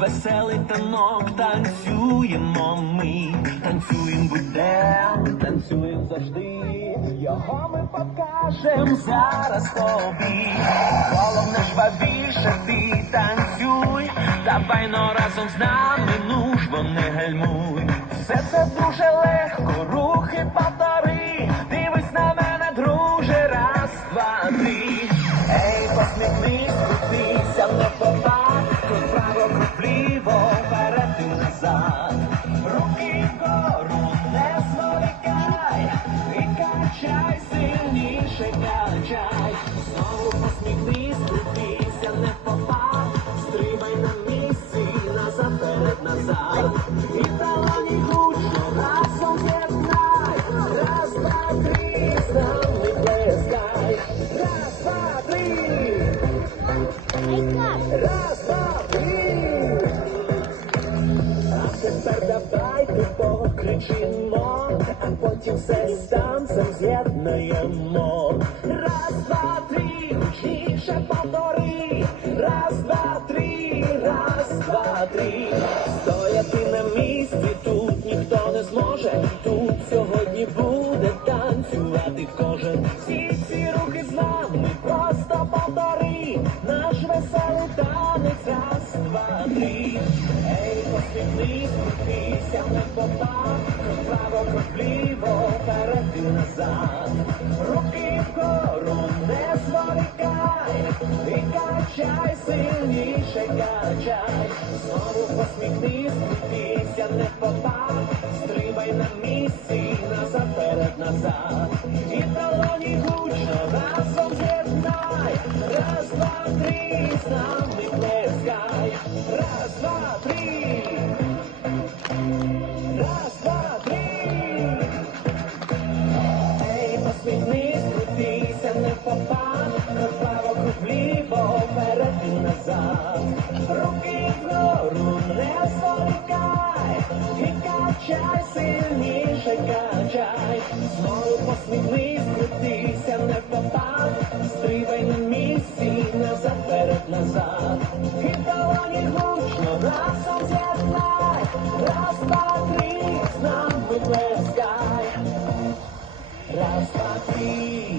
веселий танок танцюємо ми, танцюємо будем, танцюємо завжди. Його ми покажем зараз тобі. Головне жвавіше ти танцюй, давай но разом з нами, ну не гальмуй. Все це дуже легко, рухи повтори. Знову посміхнись, покричимо, а потім все танцем з'єднаємо. Раз, два, три, гучніше повтори. Раз, два, три, раз, два, три. Стояти на місці тут ніхто не зможе. Тут сьогодні буде танцювати кожен. Всі ці рухи з нами просто повтори. Наш веселий танець, право, вліво, вперед і назад. Руки вгору, не зволікай, і качай сильніше, качай. Знову посміхнись, крутися, не попав, стримай на місці, назад, вперед, назад. І талоні гучно, разом з'єднай, раз, два, три, з і качай сильніше, качай. Знову посміхнись, крутися, не попад, стривай на місці, назад, вперед, назад. І долоні гучно, разом з'єднай, раз, два, три, з нами плескай. Раз, два, три.